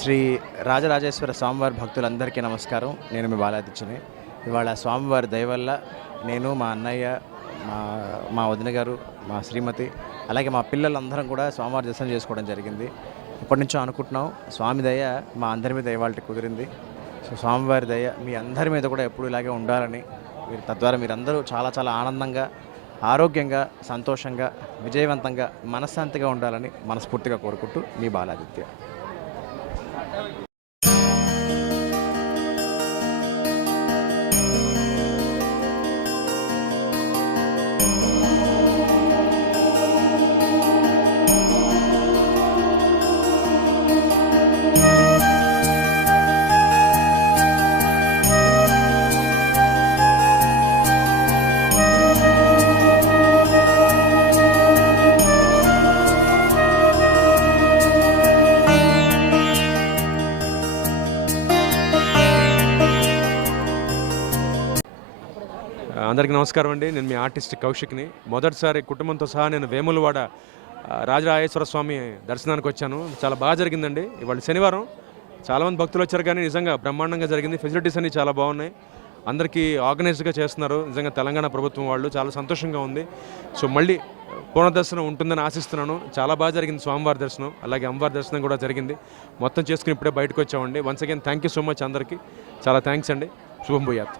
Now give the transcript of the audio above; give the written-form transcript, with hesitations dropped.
శ్రీ రాజరాజేశ్వర స్వామివారి భక్తులందరికీ నమస్కారం. నేను మీ బాలాదిత్యని. ఇవాళ స్వామివారి దయ వల్ల నేను, మా అన్నయ్య, మా మా వదిన గారు, మా శ్రీమతి, అలాగే మా పిల్లలందరం కూడా స్వామివారి దర్శనం చేసుకోవడం జరిగింది. ఇప్పటి నుంచో అనుకుంటున్నాం. స్వామి దయ మా అందరి మీద ఇవాళ కుదిరింది. సో స్వామివారి దయ మీ అందరి మీద కూడా ఎప్పుడు ఇలాగే ఉండాలని, తద్వారా మీరందరూ చాలా చాలా ఆనందంగా, ఆరోగ్యంగా, సంతోషంగా, విజయవంతంగా, మనశ్శాంతిగా ఉండాలని మనస్ఫూర్తిగా కోరుకుంటూ మీ బాలాదిత్య. అందరికీ నమస్కారం అండి. నేను మీ ఆర్టిస్ట్ కౌశిక్ని. మొదటిసారి కుటుంబంతో సహా నేను వేములవాడ రాజరాజేశ్వర స్వామి దర్శనానికి వచ్చాను. చాలా బాగా జరిగిందండి. ఇవాళ శనివారం చాలామంది భక్తులు వచ్చారు, కానీ నిజంగా బ్రహ్మాండంగా జరిగింది. ఫెసిలిటీస్ అన్నీ చాలా బాగున్నాయి. అందరికీ ఆర్గనైజ్డ్గా చేస్తున్నారు. నిజంగా తెలంగాణ ప్రభుత్వం వాళ్ళు చాలా సంతోషంగా ఉంది. సో మళ్ళీ పునర్దర్శనం ఉంటుందని ఆశిస్తున్నాను. చాలా బాగా జరిగింది స్వామివారి దర్శనం, అలాగే అమ్మవారి దర్శనం కూడా జరిగింది. మొత్తం చేసుకుని ఇప్పుడే బయటకు వచ్చామండి. Once again thank you so much అందరికీ. చాలా థ్యాంక్స్ అండి. శుభం భూయాత్.